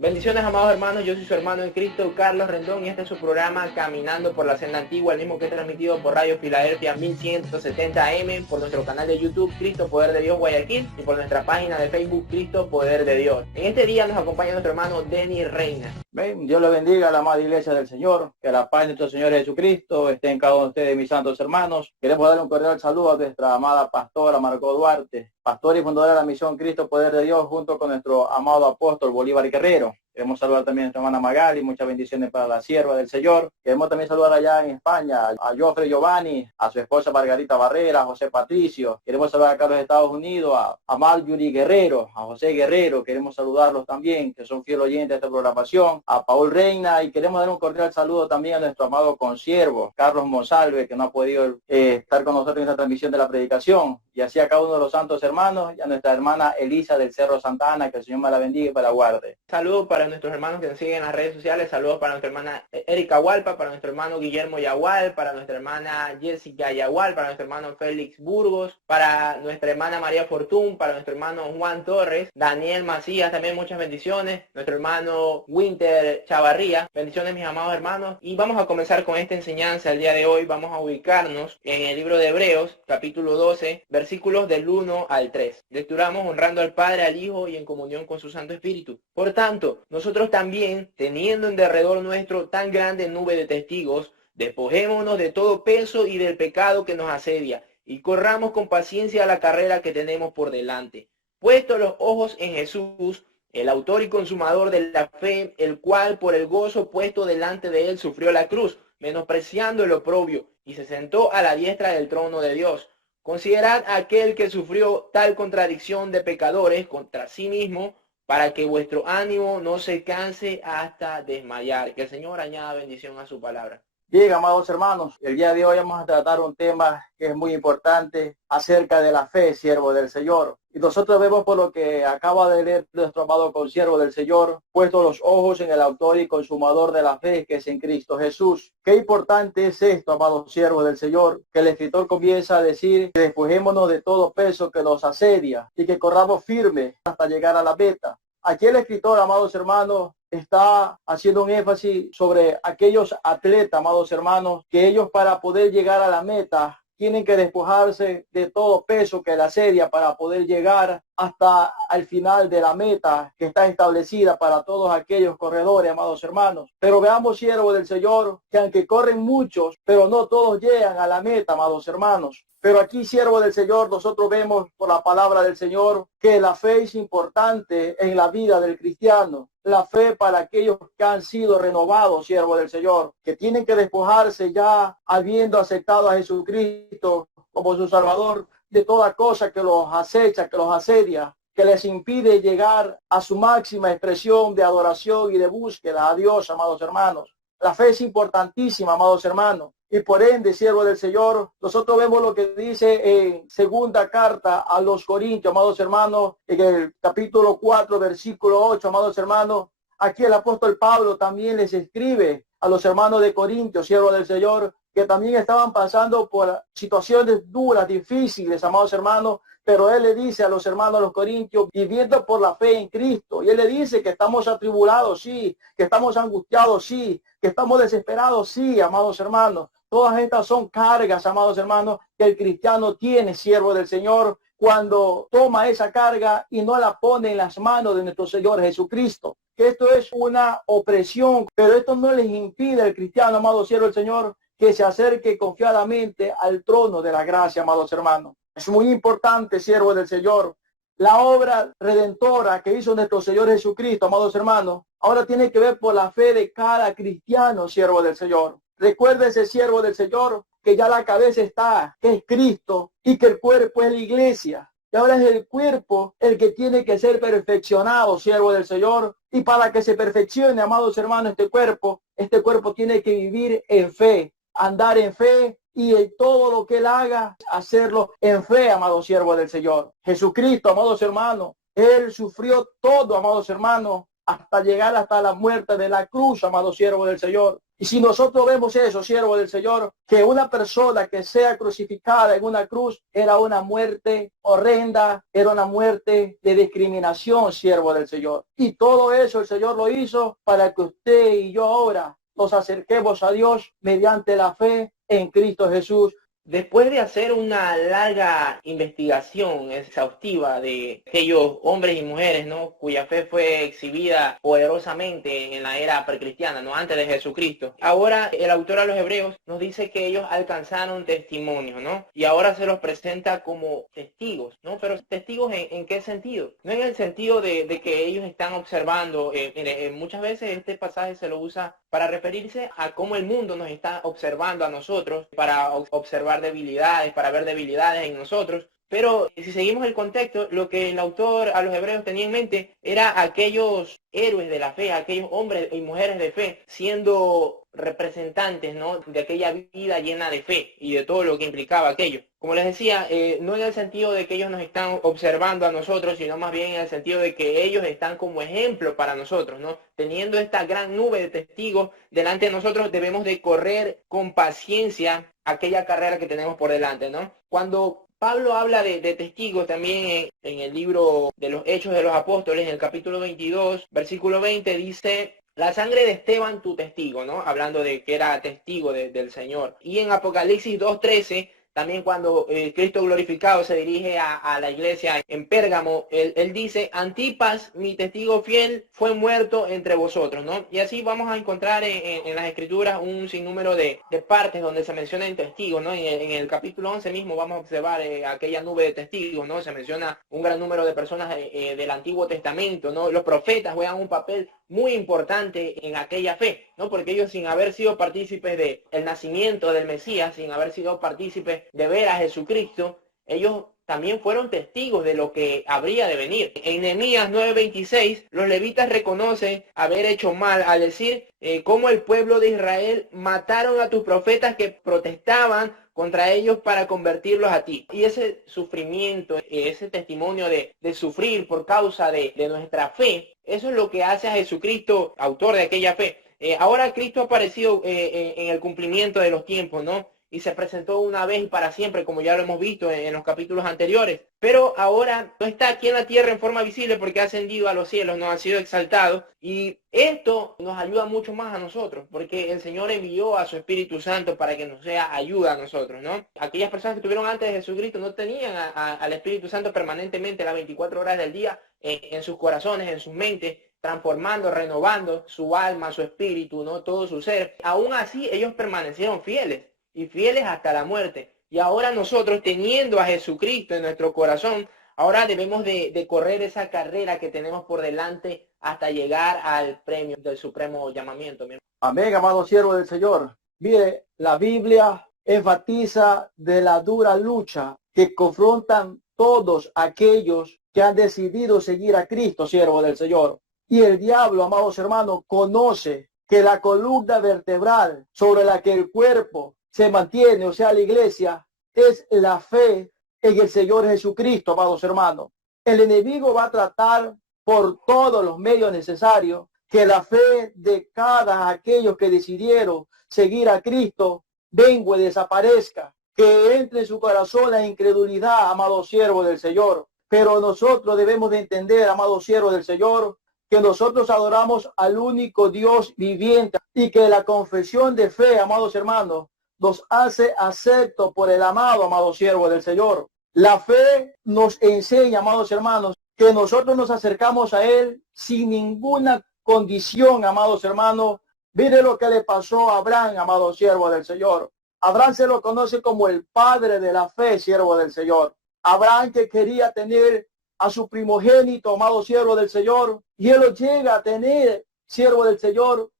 Bendiciones, amados hermanos, yo soy su hermano en Cristo, Carlos Rendón, y este es su programa Caminando por la Senda Antigua, el mismo que es transmitido por Radio Filadelfia 1170 AM, por nuestro canal de YouTube Cristo Poder de Dios Guayaquil y por nuestra página de Facebook Cristo Poder de Dios. En este día nos acompaña nuestro hermano Denis Reina. Ven, Dios le bendiga a la amada iglesia del Señor, que la paz de nuestro Señor Jesucristo esté en cada uno de ustedes, mis santos hermanos. Queremos dar un cordial saludo a nuestra amada pastora Margot Duarte, pastor y fundadora de la misión Cristo Poder de Dios, junto con nuestro amado apóstol Bolívar Guerrero. Queremos saludar también a nuestra hermana Magali, muchas bendiciones para la sierva del Señor. Queremos también saludar allá en España a Joffre Giovanni, a su esposa Margarita Barrera, a José Patricio. Queremos saludar acá a los Estados Unidos a Marjorie Guerrero, a José Guerrero. Queremos saludarlos también, que son fiel oyentes de esta programación, a Paul Reina, y queremos dar un cordial saludo también a nuestro amado consiervo, Carlos Monsalve, que no ha podido estar con nosotros en esta transmisión de la predicación, y así a cada uno de los santos hermanos, y a nuestra hermana Elisa del Cerro Santa Ana, que el Señor me la bendiga y me la guarde. Saludos para nuestros hermanos que nos siguen en las redes sociales, saludos para nuestra hermana Erika Hualpa, para nuestro hermano Guillermo Yagual, para nuestra hermana Jessica Yagual, para nuestro hermano Félix Burgos, para nuestra hermana María Fortún, para nuestro hermano Juan Torres, Daniel Macías, también muchas bendiciones, nuestro hermano Winter Chavarría, bendiciones mis amados hermanos, y vamos a comenzar con esta enseñanza el día de hoy. Vamos a ubicarnos en el libro de Hebreos, capítulo 12, versículos del 1 al 3. Lecturamos honrando al Padre, al Hijo y en comunión con su Santo Espíritu. Por tanto, nosotros también, teniendo en derredor nuestro tan grande nube de testigos, despojémonos de todo peso y del pecado que nos asedia, y corramos con paciencia la carrera que tenemos por delante, puestos los ojos en Jesús, el autor y consumador de la fe, el cual por el gozo puesto delante de él sufrió la cruz, menospreciando el oprobio, y se sentó a la diestra del trono de Dios. Considerad a aquel que sufrió tal contradicción de pecadores contra sí mismo, para que vuestro ánimo no se canse hasta desmayar. Que el Señor añada bendición a su palabra. Bien, amados hermanos, el día de hoy vamos a tratar un tema que es muy importante acerca de la fe, siervo del Señor. Y nosotros vemos por lo que acaba de leer nuestro amado consiervo del Señor, puesto los ojos en el autor y consumador de la fe, que es en Cristo Jesús. Qué importante es esto, amados siervos del Señor, que el escritor comienza a decir que despojémonos de todo peso que nos asedia y que corramos firme hasta llegar a la meta. Aquí el escritor, amados hermanos, está haciendo un énfasis sobre aquellos atletas, amados hermanos, que ellos para poder llegar a la meta tienen que despojarse de todo peso que la asedia para poder llegar hasta el final de la meta que está establecida para todos aquellos corredores, amados hermanos. Pero veamos, siervos del Señor, que aunque corren muchos, pero no todos llegan a la meta, amados hermanos. Pero aquí, siervo del Señor, nosotros vemos por la palabra del Señor que la fe es importante en la vida del cristiano. La fe para aquellos que han sido renovados, siervo del Señor, que tienen que despojarse ya habiendo aceptado a Jesucristo como su Salvador de toda cosa que los acecha, que los asedia, que les impide llegar a su máxima expresión de adoración y de búsqueda a Dios, amados hermanos. La fe es importantísima, amados hermanos. Y por ende, siervo del Señor, nosotros vemos lo que dice en segunda carta a los Corintios, amados hermanos, en el capítulo 4, versículo 8, amados hermanos. Aquí el apóstol Pablo también les escribe a los hermanos de Corintios, siervo del Señor, que también estaban pasando por situaciones duras, difíciles, amados hermanos, pero él le dice a los hermanos de los Corintios, viviendo por la fe en Cristo, y él le dice que estamos atribulados, sí, que estamos angustiados, sí, que estamos desesperados, sí, amados hermanos. Todas estas son cargas, amados hermanos, que el cristiano tiene, siervo del Señor, cuando toma esa carga y no la pone en las manos de nuestro Señor Jesucristo. Que esto es una opresión, pero esto no les impide al cristiano, amado siervo del Señor, que se acerque confiadamente al trono de la gracia, amados hermanos. Es muy importante, siervo del Señor, la obra redentora que hizo nuestro Señor Jesucristo, amados hermanos, ahora tiene que ver por la fe de cada cristiano, siervo del Señor. Recuérdese, siervo del Señor, que ya la cabeza está, que es Cristo, y que el cuerpo es la iglesia. Y ahora es el cuerpo el que tiene que ser perfeccionado, siervo del Señor. Y para que se perfeccione, amados hermanos, este cuerpo tiene que vivir en fe, andar en fe, y en todo lo que él haga, hacerlo en fe, amados siervos del Señor. Jesucristo, amados hermanos, él sufrió todo, amados hermanos, hasta llegar hasta la muerte de la cruz, amados siervos del Señor. Y si nosotros vemos eso, siervo del Señor, que una persona que sea crucificada en una cruz era una muerte horrenda, era una muerte de discriminación, siervo del Señor. Y todo eso el Señor lo hizo para que usted y yo ahora nos acerquemos a Dios mediante la fe en Cristo Jesús. Después de hacer una larga investigación exhaustiva de aquellos hombres y mujeres, ¿no?, cuya fe fue exhibida poderosamente en la era precristiana, ¿no?, antes de Jesucristo, ahora el autor a los Hebreos nos dice que ellos alcanzaron testimonio, ¿no? Y ahora se los presenta como testigos, ¿no? Pero testigos ¿en qué sentido? No en el sentido de que ellos están observando. Mire, muchas veces este pasaje se lo usa para referirse a cómo el mundo nos está observando a nosotros, para observar debilidades, para ver debilidades en nosotros. Pero si seguimos el contexto, lo que el autor a los Hebreos tenía en mente era aquellos héroes de la fe, aquellos hombres y mujeres de fe, siendo representantes, ¿no?, de aquella vida llena de fe y de todo lo que implicaba aquello. Como les decía, no en el sentido de que ellos nos están observando a nosotros, sino más bien en el sentido de que ellos están como ejemplo para nosotros, ¿no? Teniendo esta gran nube de testigos delante de nosotros, debemos de correr con paciencia aquella carrera que tenemos por delante, ¿no? Cuando Pablo habla de testigos también en el libro de los Hechos de los Apóstoles, en el capítulo 22, versículo 20, dice: la sangre de Esteban, tu testigo, ¿no? Hablando de que era testigo del Señor. Y en Apocalipsis 2:13, también cuando Cristo glorificado se dirige a la iglesia en Pérgamo, él dice: Antipas, mi testigo fiel, fue muerto entre vosotros, ¿no? Y así vamos a encontrar en las escrituras un sinnúmero de partes donde se mencionan testigos, ¿no? En el capítulo 11 mismo vamos a observar aquella nube de testigos, ¿no? Se menciona un gran número de personas del Antiguo Testamento, ¿no? Los profetas juegan un papel muy importante en aquella fe, ¿no? Porque ellos, sin haber sido partícipes del nacimiento del Mesías, sin haber sido partícipes de ver a Jesucristo, ellos también fueron testigos de lo que habría de venir. En Nehemías 9:26, los levitas reconocen haber hecho mal al decir cómo el pueblo de Israel mataron a tus profetas que protestaban contra ellos para convertirlos a ti. Y ese sufrimiento, ese testimonio de sufrir por causa de nuestra fe, eso es lo que hace a Jesucristo, autor de aquella fe. Ahora Cristo ha aparecido en el cumplimiento de los tiempos, ¿no? Y se presentó una vez y para siempre, como ya lo hemos visto en los capítulos anteriores. Pero ahora no está aquí en la tierra en forma visible porque ha ascendido a los cielos, no ha sido exaltado. Y esto nos ayuda mucho más a nosotros, porque el Señor envió a su Espíritu Santo para que nos sea ayuda a nosotros, ¿no? Aquellas personas que estuvieron antes de Jesucristo no tenían al Espíritu Santo permanentemente las 24 horas del día en sus corazones, en sus mentes, transformando, renovando su alma, su espíritu, ¿no?, todo su ser. Aún así, ellos permanecieron fieles y fieles hasta la muerte. Y ahora nosotros, teniendo a Jesucristo en nuestro corazón, ahora debemos de correr esa carrera que tenemos por delante hasta llegar al premio del supremo llamamiento. Amén, amado siervo del Señor. Mire, la Biblia enfatiza de la dura lucha que confrontan todos aquellos que han decidido seguir a Cristo, siervo del Señor. Y el diablo, amados hermanos, conoce que la columna vertebral sobre la que el cuerpo se mantiene, o sea, la iglesia, es la fe en el Señor Jesucristo, amados hermanos. El enemigo va a tratar por todos los medios necesarios que la fe de cada aquellos que decidieron seguir a Cristo vengue, desaparezca, que entre en su corazón la incredulidad, amados siervos del Señor. Pero nosotros debemos de entender, amados siervos del Señor, que nosotros adoramos al único Dios viviente y que la confesión de fe, amados hermanos, nos hace acepto por el amado, amado siervo del Señor. La fe nos enseña, amados hermanos, que nosotros nos acercamos a Él sin ninguna condición, amados hermanos. Mire lo que le pasó a Abraham, amado siervo del Señor. Abraham se lo conoce como el padre de la fe, siervo del Señor. Abraham, que quería tener a su primogénito, amado siervo del Señor, y él lo llega a tener, siervo del Señor,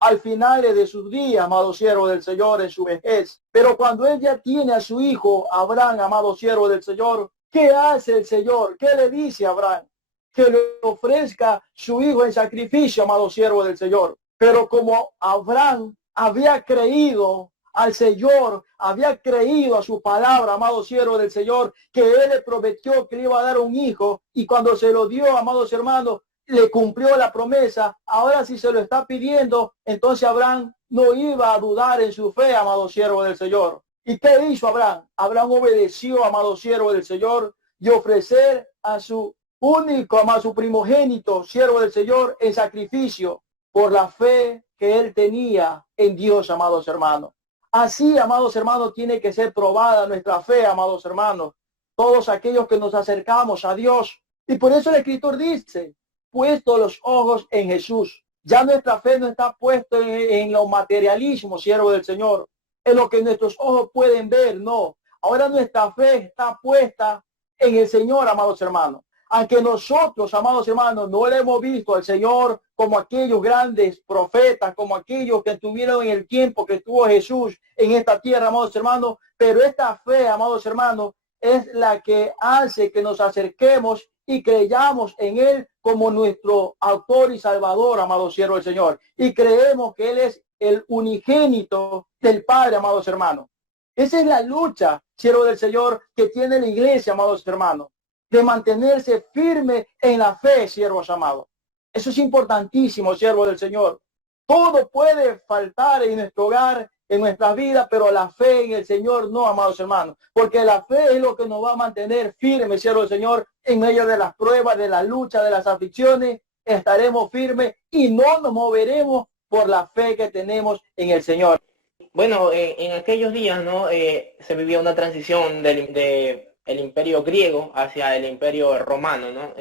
al final de sus días, amado siervo del Señor, en su vejez. Pero cuando él ya tiene a su hijo, Abraham, amado siervo del Señor, ¿qué hace el Señor? ¿Qué le dice a Abraham? Que le ofrezca su hijo en sacrificio, amado siervo del Señor. Pero como Abraham había creído al Señor, había creído a su palabra, amado siervo del Señor, que él le prometió que le iba a dar un hijo, y cuando se lo dio, amados hermanos, le cumplió la promesa. Ahora si se lo está pidiendo, entonces Abraham no iba a dudar en su fe, amado siervo del Señor. ¿Y qué hizo Abraham? Abraham obedeció, amado siervo del Señor, y ofrecer a su único, amado, su primogénito, siervo del Señor, en sacrificio por la fe que él tenía en Dios, amados hermanos. Así, amados hermanos, tiene que ser probada nuestra fe, amados hermanos. Todos aquellos que nos acercamos a Dios. Y por eso el escritor dice, puesto los ojos en Jesús. Ya nuestra fe no está puesta en los materialismos, siervo del Señor, en lo que nuestros ojos pueden ver, no. Ahora nuestra fe está puesta en el Señor, amados hermanos. Aunque nosotros, amados hermanos, no le hemos visto al Señor como aquellos grandes profetas, como aquellos que estuvieron en el tiempo que estuvo Jesús en esta tierra, amados hermanos, pero esta fe, amados hermanos, es la que hace que nos acerquemos y creyamos en Él como nuestro autor y salvador, amado siervo del Señor. Y creemos que Él es el unigénito del Padre, amados hermanos. Esa es la lucha, siervo del Señor, que tiene la iglesia, amados hermanos, de mantenerse firme en la fe, siervos amados. Eso es importantísimo, siervo del Señor. Todo puede faltar en nuestro hogar, en nuestras vidas, pero la fe en el Señor no, amados hermanos, porque la fe es lo que nos va a mantener firmes, siervo del Señor, en medio de las pruebas, de la lucha, de las aflicciones. Estaremos firmes y no nos moveremos por la fe que tenemos en el Señor. Bueno, en aquellos días, ¿no? Se vivía una transición el imperio griego hacia el imperio romano, ¿no?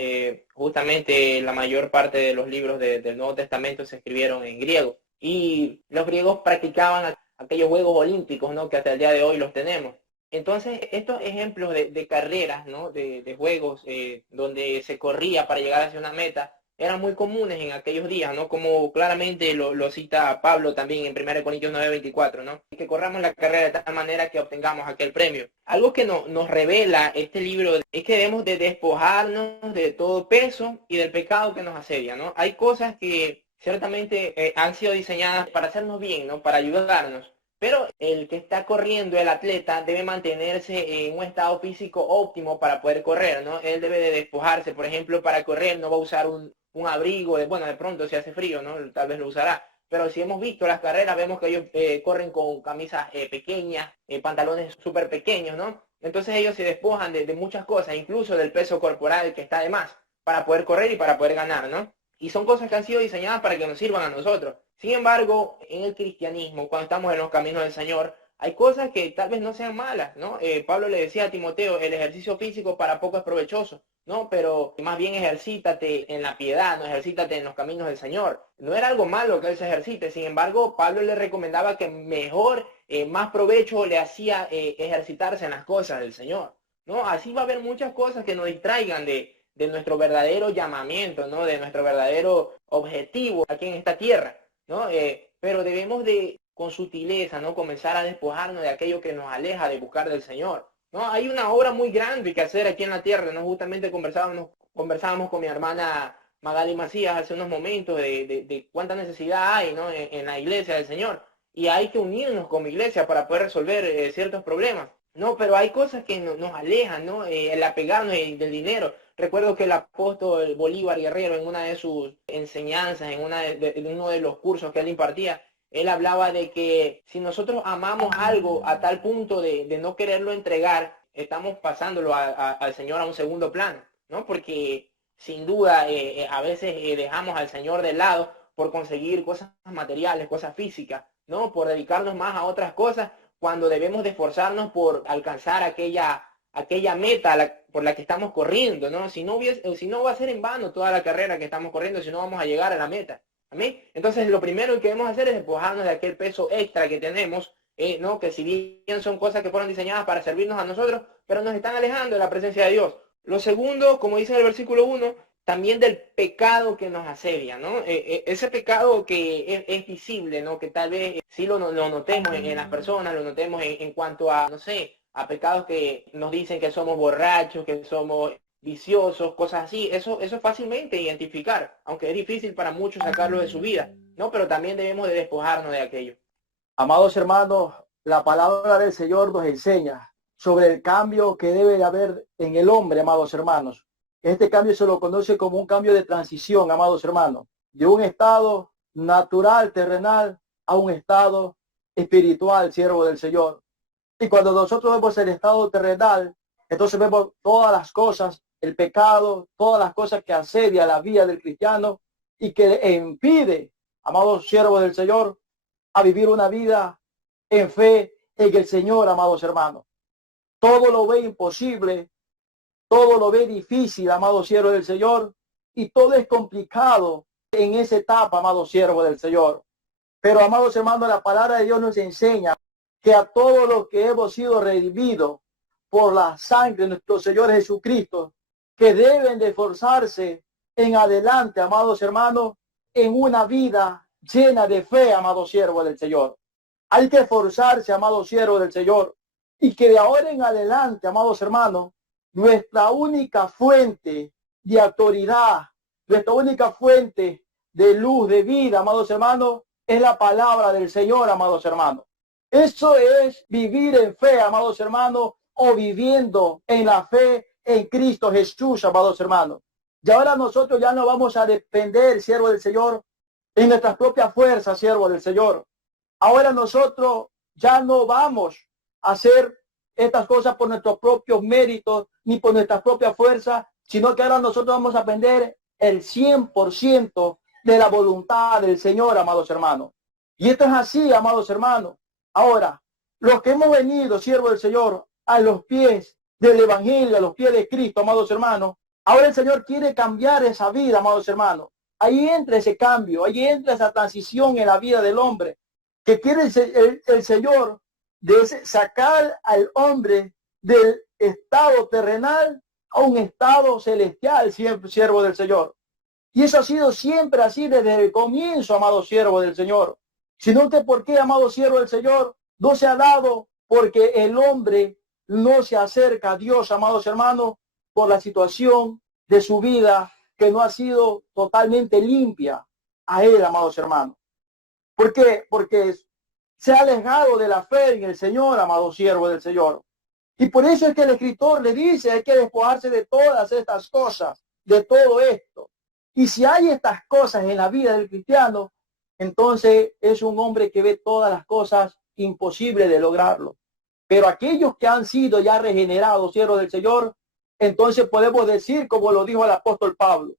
Justamente la mayor parte de los libros del Nuevo Testamento se escribieron en griego. Y los griegos practicaban aquellos Juegos Olímpicos, ¿no? Que hasta el día de hoy los tenemos. Entonces, estos ejemplos de carreras, ¿no? De juegos donde se corría para llegar hacia una meta, eran muy comunes en aquellos días, ¿no? Como claramente lo cita Pablo también en 1 Corintios 9:24, ¿no? Que corramos la carrera de tal manera que obtengamos aquel premio. Algo que nos revela este libro es que debemos de despojarnos de todo peso y del pecado que nos asedia, ¿no? Hay cosas que ciertamente han sido diseñadas para hacernos bien, ¿no? Para ayudarnos. Pero el que está corriendo, el atleta, debe mantenerse en un estado físico óptimo para poder correr, ¿no? Él debe de despojarse, por ejemplo, para correr no va a usar un abrigo, bueno, de pronto si hace frío, ¿no? Tal vez lo usará. Pero si hemos visto las carreras, vemos que ellos corren con camisas pequeñas, pantalones súper pequeños, ¿no? Entonces ellos se despojan de muchas cosas, incluso del peso corporal que está de más, para poder correr y para poder ganar, ¿no? Y son cosas que han sido diseñadas para que nos sirvan a nosotros. Sin embargo, en el cristianismo, cuando estamos en los caminos del Señor, hay cosas que tal vez no sean malas, ¿no? Pablo le decía a Timoteo, el ejercicio físico para poco es provechoso, ¿no? Pero más bien ejercítate en la piedad, no ejercítate en los caminos del Señor. No era algo malo que él se ejercite, sin embargo, Pablo le recomendaba que mejor, más provecho le hacía ejercitarse en las cosas del Señor, ¿no? Así va a haber muchas cosas que nos distraigan de nuestro verdadero llamamiento, ¿no? De nuestro verdadero objetivo aquí en esta tierra, ¿no? Pero debemos de, con sutileza, ¿no? Comenzar a despojarnos de aquello que nos aleja de buscar del Señor, ¿no? Hay una obra muy grande que hacer aquí en la tierra, ¿no? Justamente conversábamos con mi hermana Magali Macías hace unos momentos de cuánta necesidad hay, ¿no? En la iglesia del Señor. Y hay que unirnos como iglesia para poder resolver ciertos problemas. No, pero hay cosas que nos alejan, ¿no? El apegarnos del dinero. Recuerdo que el apóstol Bolívar Guerrero, en una de sus enseñanzas, en uno de los cursos que él impartía, él hablaba de que si nosotros amamos algo a tal punto de no quererlo entregar, estamos pasándolo al Señor a un segundo plano, ¿no? Porque sin duda a veces dejamos al Señor de lado por conseguir cosas materiales, cosas físicas, ¿no? Por dedicarnos más a otras cosas, cuando debemos de esforzarnos por alcanzar aquella meta por la que estamos corriendo, ¿no? Si no va a ser en vano toda la carrera que estamos corriendo, si no vamos a llegar a la meta. ¿Amén? Entonces lo primero que debemos hacer es despojarnos de aquel peso extra que tenemos, ¿no? Que si bien son cosas que fueron diseñadas para servirnos a nosotros, pero nos están alejando de la presencia de Dios. Lo segundo, como dice el versículo 1, también del pecado que nos asedia, ¿no? Ese pecado que es visible, ¿no? Que tal vez sí lo notemos en las personas, lo notemos en cuanto a, no sé, a pecados que nos dicen que somos borrachos, que somos viciosos, cosas así. Eso es fácilmente identificar, aunque es difícil para muchos sacarlo de su vida, ¿no? Pero también debemos de despojarnos de aquello. Amados hermanos, la palabra del Señor nos enseña sobre el cambio que debe de haber en el hombre, amados hermanos. Este cambio se lo conoce como un cambio de transición, amados hermanos, de un estado natural, terrenal, a un estado espiritual, siervo del Señor. Y cuando nosotros vemos el estado terrenal, entonces vemos todas las cosas, el pecado, todas las cosas que asedia la vida del cristiano y que impide, amados siervos del Señor, a vivir una vida en fe en el Señor, amados hermanos. Todo lo ve imposible, todo lo ve difícil, amados siervos del Señor, y todo es complicado en esa etapa, amados siervos del Señor. Pero, amados hermanos, la palabra de Dios nos enseña que a todos los que hemos sido redimidos por la sangre de nuestro Señor Jesucristo, que deben de esforzarse en adelante, amados hermanos, en una vida llena de fe, amados siervos del Señor. Hay que esforzarse, amados siervos del Señor, y que de ahora en adelante, amados hermanos, nuestra única fuente de autoridad, nuestra única fuente de luz, de vida, amados hermanos, es la palabra del Señor, amados hermanos. Eso es vivir en fe, amados hermanos, o viviendo en la fe en Cristo Jesús, amados hermanos. Y ahora nosotros ya no vamos a depender, siervo del Señor, en nuestras propias fuerzas, siervo del Señor. Ahora nosotros ya no vamos a hacer estas cosas por nuestros propios méritos ni por nuestras propias fuerzas, sino que ahora nosotros vamos a aprender el 100% de la voluntad del Señor, amados hermanos. Y esto es así, amados hermanos. Ahora, los que hemos venido, siervo del Señor, a los pies del Evangelio, a los pies de Cristo, amados hermanos, ahora el Señor quiere cambiar esa vida, amados hermanos. Ahí entra ese cambio, ahí entra esa transición en la vida del hombre, que quiere el Señor de sacar al hombre del estado terrenal a un estado celestial, siempre siervo del Señor. Y eso ha sido siempre así desde el comienzo, amado siervo del Señor. Sino que por qué, amado siervo del Señor, no se ha dado porque el hombre no se acerca a Dios, amados hermanos, por la situación de su vida que no ha sido totalmente limpia a él, amados hermanos. ¿Por qué? Porque se ha alejado de la fe en el Señor, amado siervo del Señor. Y por eso es que el escritor le dice, hay que despojarse de todas estas cosas, de todo esto. Y si hay estas cosas en la vida del cristiano, entonces es un hombre que ve todas las cosas imposibles de lograrlo. Pero aquellos que han sido ya regenerados, siervos del Señor, entonces podemos decir, como lo dijo el apóstol Pablo,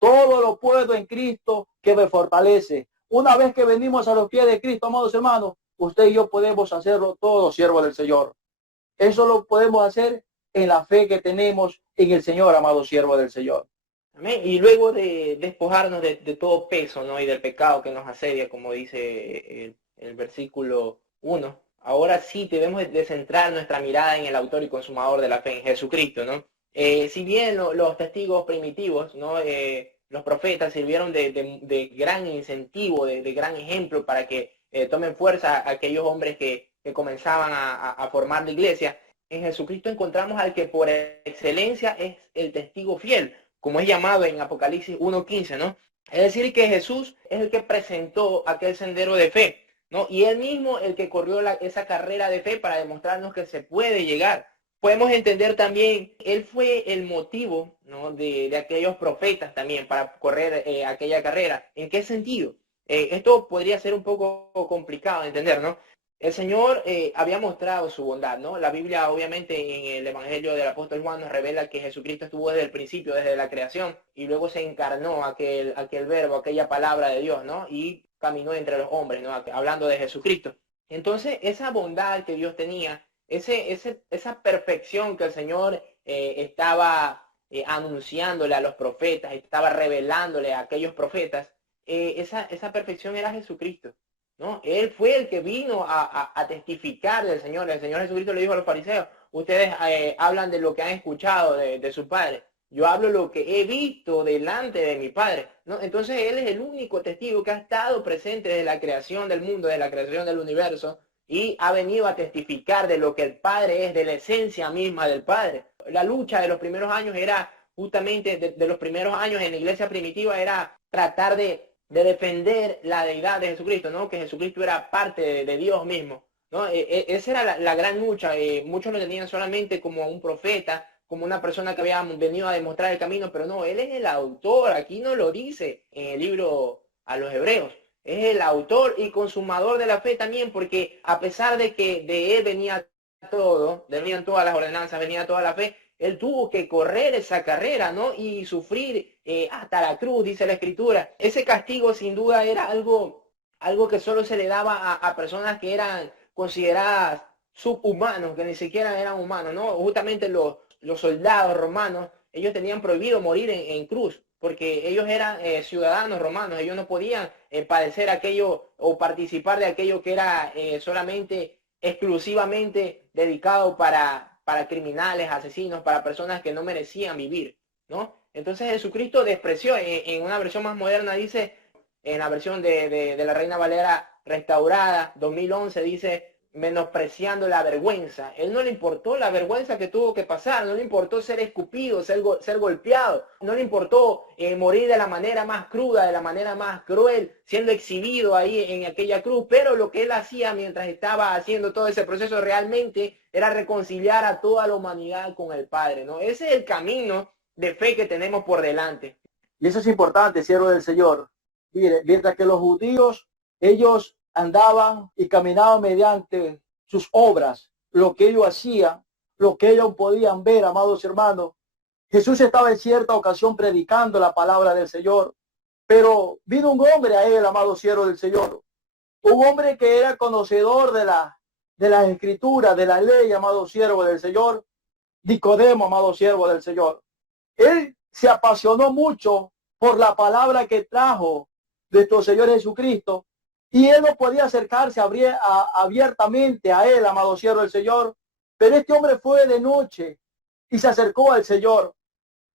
todo lo puedo en Cristo que me fortalece. Una vez que venimos a los pies de Cristo, amados hermanos, usted y yo podemos hacerlo todo, siervo del Señor. Eso lo podemos hacer en la fe que tenemos en el Señor, amado siervo del Señor. Amén. Y luego de despojarnos de todo peso, ¿no? Y del pecado que nos asedia, como dice el versículo 1, ahora sí debemos de centrar nuestra mirada en el autor y consumador de la fe, en Jesucristo, ¿no? Si bien los testigos primitivos, ¿no? Los profetas sirvieron de gran incentivo, de gran ejemplo para que tomen fuerza aquellos hombres que comenzaban a formar la iglesia. En Jesucristo encontramos al que por excelencia es el testigo fiel, como es llamado en Apocalipsis 1:15, ¿no? Es decir, que Jesús es el que presentó aquel sendero de fe, ¿no? Y él mismo el que corrió esa carrera de fe para demostrarnos que se puede llegar. Podemos entender también, él fue el motivo, ¿no? de aquellos profetas también para correr aquella carrera. ¿En qué sentido? Esto podría ser un poco complicado de entender, ¿no? El Señor había mostrado su bondad, ¿no? La Biblia, obviamente, en el Evangelio del apóstol Juan nos revela que Jesucristo estuvo desde el principio, desde la creación, y luego se encarnó aquel verbo, aquella palabra de Dios, ¿no? Y caminó entre los hombres, ¿no? Hablando de Jesucristo. Entonces, esa bondad que Dios tenía, esa perfección que el Señor estaba anunciándole a los profetas, estaba revelándole a aquellos profetas, esa perfección era Jesucristo, ¿no? Él fue el que vino a testificar del Señor. El Señor Jesucristo le dijo a los fariseos, ustedes hablan de lo que han escuchado de su Padre. Yo hablo lo que he visto delante de mi Padre, ¿no? Entonces Él es el único testigo que ha estado presente desde la creación del mundo, desde la creación del universo, y ha venido a testificar de lo que el Padre es, de la esencia misma del Padre. La lucha de los primeros años era justamente, de los primeros años en la iglesia primitiva, era tratar de defender la deidad de Jesucristo, ¿no? Que Jesucristo era parte de Dios mismo, ¿no? Esa era la gran lucha. Muchos lo tenían solamente como un profeta, como una persona que había venido a demostrar el camino, pero no, Él es el autor. Aquí no lo dice en el libro a los Hebreos. es el autor y consumador de la fe también, porque a pesar de que de él venía todo, venían todas las ordenanzas, venía toda la fe, él tuvo que correr esa carrera, ¿no? Y sufrir hasta la cruz, dice la Escritura. Ese castigo sin duda era algo que solo se le daba a personas que eran consideradas subhumanos, que ni siquiera eran humanos, ¿no? Justamente los soldados romanos, ellos tenían prohibido morir en cruz, porque ellos eran ciudadanos romanos, ellos no podían padecer aquello o participar de aquello que era solamente, exclusivamente dedicado para criminales, asesinos, para personas que no merecían vivir, ¿no? Entonces Jesucristo despreció, en una versión más moderna dice, en la versión de la Reina Valera restaurada, 2011, dice, menospreciando la vergüenza. Él no le importó la vergüenza que tuvo que pasar, no le importó ser escupido, ser golpeado, no le importó morir de la manera más cruda, de la manera más cruel, siendo exhibido ahí en aquella cruz, pero lo que él hacía mientras estaba haciendo todo ese proceso realmente era reconciliar a toda la humanidad con el Padre, ¿no? Ese es el camino de fe que tenemos por delante. Y eso es importante, siervo del Señor. Mire, mientras que los judíos, ellos andaban y caminaban mediante sus obras, lo que ellos hacían, lo que ellos podían ver, amados hermanos. Jesús estaba en cierta ocasión predicando la palabra del Señor, pero vino un hombre a él, amado siervo del Señor, un hombre que era conocedor de las escrituras, de la ley, amado siervo del Señor, Nicodemo, amado siervo del Señor. Él se apasionó mucho por la palabra que trajo nuestro Señor Jesucristo, y él no podía acercarse abiertamente a él, amado siervo del Señor, pero este hombre fue de noche y se acercó al Señor.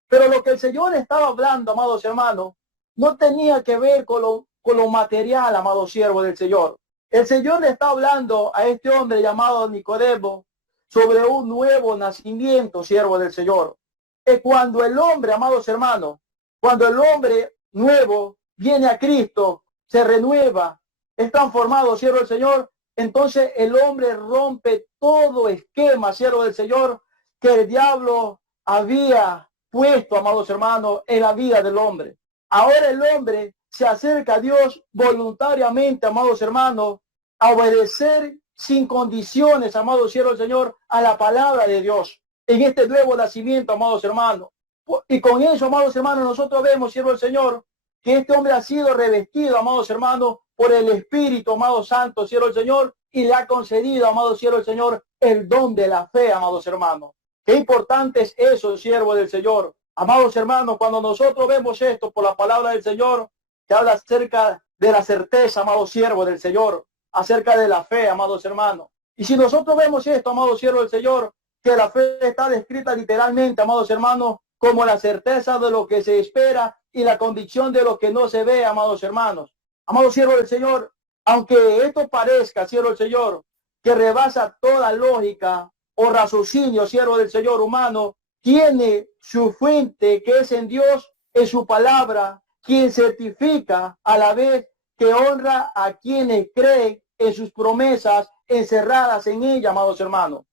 Pero lo que el Señor estaba hablando, amados hermanos, no tenía que ver con lo material, amado siervo del Señor. El Señor le está hablando a este hombre llamado Nicodemo sobre un nuevo nacimiento, siervo del Señor. Es cuando el hombre, amados hermanos, cuando el hombre nuevo viene a Cristo, se renueva, es transformado, siervo del Señor, entonces el hombre rompe todo esquema, siervo del Señor, que el diablo había puesto, amados hermanos, en la vida del hombre. Ahora el hombre se acerca a Dios voluntariamente, amados hermanos, a obedecer sin condiciones, amados siervo del Señor, a la palabra de Dios en este nuevo nacimiento, amados hermanos. Y con eso, amados hermanos, nosotros vemos, siervo del Señor, que este hombre ha sido revestido, amados hermanos, por el Espíritu, amado Santo, siervo del Señor, y le ha concedido, amado siervo del Señor, el don de la fe, amados hermanos. Qué importante es eso, siervo del Señor. Amados hermanos, cuando nosotros vemos esto por la palabra del Señor, que habla acerca de la certeza, amado siervo del Señor, acerca de la fe, amados hermanos. Y si nosotros vemos esto, amado siervo del Señor, que la fe está descrita literalmente, amados hermanos, como la certeza de lo que se espera y la convicción de lo que no se ve, amados hermanos. Amados siervos del Señor, aunque esto parezca, siervo del Señor, que rebasa toda lógica o raciocinio, siervo del Señor humano, tiene su fuente que es en Dios, en su palabra, quien certifica a la vez que honra a quienes creen en sus promesas encerradas en ella, amados hermanos.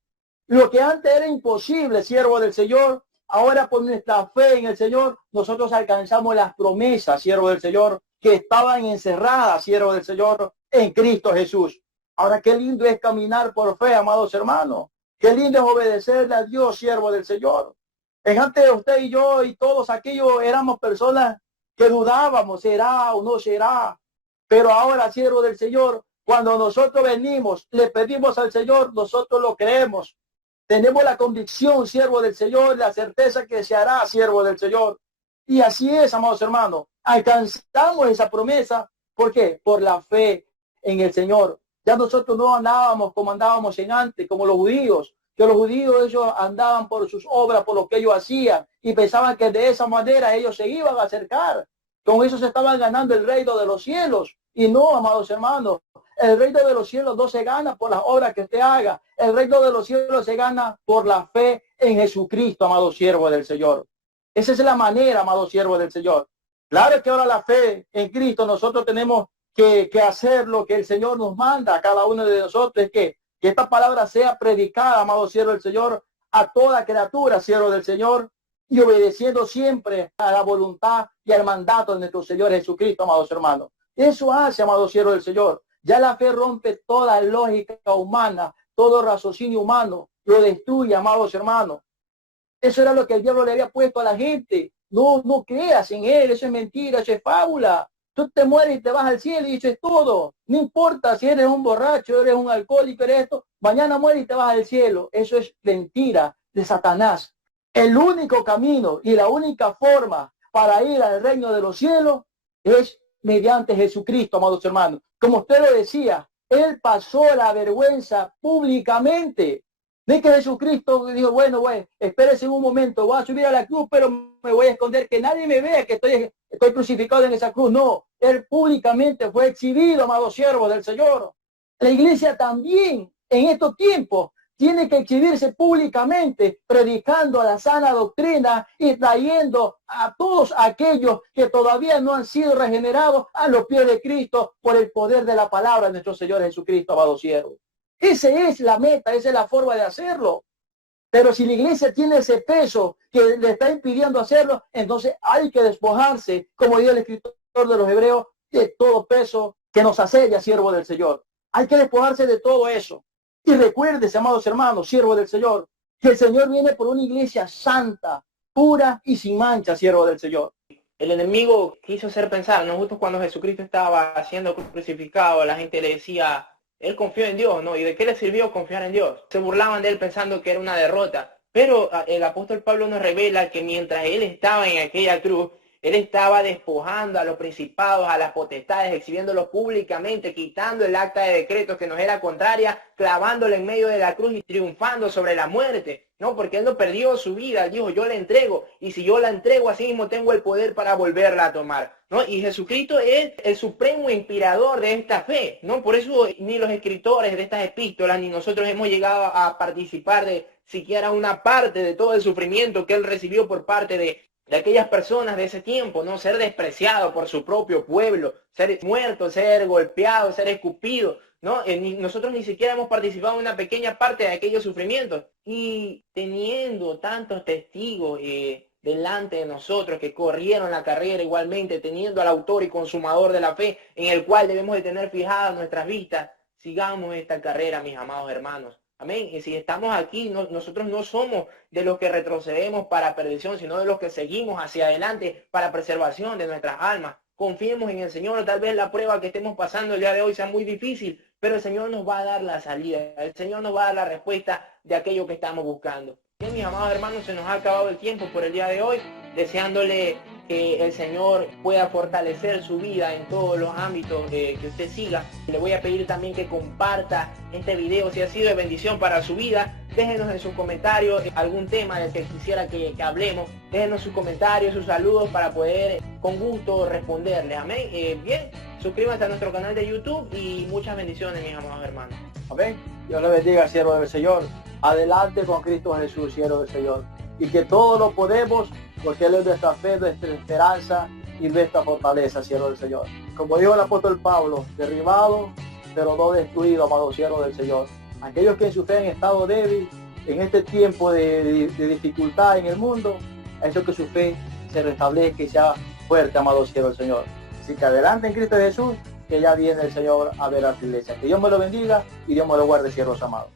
Lo que antes era imposible, siervo del Señor, ahora por nuestra fe en el Señor, nosotros alcanzamos las promesas, siervo del Señor, que estaban encerradas, siervo del Señor, en Cristo Jesús. Ahora, qué lindo es caminar por fe, amados hermanos. Qué lindo es obedecerle a Dios, siervo del Señor. En antes de usted y yo y todos aquellos éramos personas que dudábamos, será o no será. Pero ahora, siervo del Señor, cuando nosotros venimos, le pedimos al Señor, nosotros lo creemos. Tenemos la convicción, siervo del Señor, la certeza que se hará, siervo del Señor. Y así es, amados hermanos. Alcanzamos esa promesa. ¿Por qué? Por la fe en el Señor. Ya nosotros no andábamos como andábamos en antes, como los judíos. Que los judíos ellos andaban por sus obras, por lo que ellos hacían. Y pensaban que de esa manera ellos se iban a acercar. Con eso se estaban ganando el reino de los cielos. Y no, amados hermanos. El reino de los cielos no se gana por las obras que usted haga. El reino de los cielos se gana por la fe en Jesucristo, amado siervo del Señor. Esa es la manera, amado siervo del Señor. Claro que ahora la fe en Cristo, nosotros tenemos que hacer lo que el Señor nos manda a cada uno de nosotros. Es que esta palabra sea predicada, amado siervo del Señor, a toda criatura, siervo del Señor, y obedeciendo siempre a la voluntad y al mandato de nuestro Señor Jesucristo, amados hermanos. Eso hace, amado siervo del Señor. Ya la fe rompe toda lógica humana, todo raciocinio humano, lo destruye, amados hermanos. Eso era lo que el diablo le había puesto a la gente. No creas en él, eso es mentira, eso es fábula. Tú te mueres y te vas al cielo y eso es todo. No importa si eres un borracho, eres un alcohólico, eres esto. Mañana mueres y te vas al cielo. Eso es mentira de Satanás. El único camino y la única forma para ir al reino de los cielos es mediante Jesucristo, amados hermanos. Como usted lo decía, él pasó la vergüenza públicamente. De que Jesucristo dijo, bueno, espérese un momento, voy a subir a la cruz, pero me voy a esconder, que nadie me vea que estoy crucificado en esa cruz. No, él públicamente fue exhibido, amado siervo del Señor. La iglesia también, en estos tiempos, tiene que exhibirse públicamente, predicando la sana doctrina y trayendo a todos aquellos que todavía no han sido regenerados a los pies de Cristo por el poder de la palabra de nuestro Señor Jesucristo, amado siervo. Esa es la meta, esa es la forma de hacerlo. Pero si la iglesia tiene ese peso que le está impidiendo hacerlo, entonces hay que despojarse, como dijo el escritor de los Hebreos, de todo peso que nos asedia, siervo del Señor. Hay que despojarse de todo eso. Y recuérdese, amados hermanos, siervo del Señor, que el Señor viene por una iglesia santa, pura y sin mancha, siervo del Señor. El enemigo quiso hacer pensar, ¿no? Justo cuando Jesucristo estaba siendo crucificado, la gente le decía, él confió en Dios, ¿no? ¿Y de qué le sirvió confiar en Dios? Se burlaban de él pensando que era una derrota. Pero el apóstol Pablo nos revela que mientras él estaba en aquella cruz, él estaba despojando a los principados, a las potestades, exhibiéndolos públicamente, quitando el acta de decretos que nos era contraria, clavándolo en medio de la cruz y triunfando sobre la muerte. No, porque él no perdió su vida, él dijo, yo la entrego, y si yo la entrego, así mismo tengo el poder para volverla a tomar, ¿no? Y Jesucristo es el supremo inspirador de esta fe, ¿no? Por eso ni los escritores de estas epístolas, ni nosotros hemos llegado a participar de siquiera una parte de todo el sufrimiento que él recibió por parte de aquellas personas de ese tiempo, ¿no? Ser despreciado por su propio pueblo, ser muerto, ser golpeado, ser escupido, ¿no? Nosotros ni siquiera hemos participado en una pequeña parte de aquellos sufrimientos. Y teniendo tantos testigos delante de nosotros que corrieron la carrera igualmente, teniendo al autor y consumador de la fe, en el cual debemos de tener fijadas nuestras vistas, sigamos esta carrera, mis amados hermanos. Amén. Y si estamos aquí, nosotros no somos de los que retrocedemos para perdición, sino de los que seguimos hacia adelante para preservación de nuestras almas. Confiemos en el Señor. Tal vez la prueba que estemos pasando el día de hoy sea muy difícil, pero el Señor nos va a dar la salida. El Señor nos va a dar la respuesta de aquello que estamos buscando. Bien, mis amados hermanos, se nos ha acabado el tiempo por el día de hoy, deseándole que el Señor pueda fortalecer su vida en todos los ámbitos que usted siga. Le voy a pedir también que comparta este video si ha sido de bendición para su vida. Déjenos en sus comentarios algún tema del que quisiera que hablemos. Déjenos sus comentarios, sus saludos para poder con gusto responderles. Amén. Bien, suscríbanse a nuestro canal de YouTube y muchas bendiciones, mis amados hermanos. Amén. Dios le bendiga, siervo del Señor. Adelante con Cristo Jesús, siervo del Señor. Y que todo lo podemos, porque Él es nuestra fe, nuestra esperanza y nuestra fortaleza, siervo del Señor. Como dijo el apóstol Pablo, derribado, pero no destruido, amado siervo del Señor. Aquellos que en su fe han estado débil, en este tiempo de dificultad en el mundo, ha hecho que su fe se restablezca y sea fuerte, amado siervo del Señor. Así que adelante en Cristo Jesús, que ya viene el Señor a ver a su iglesia. Que Dios me lo bendiga y Dios me lo guarde, siervos amados.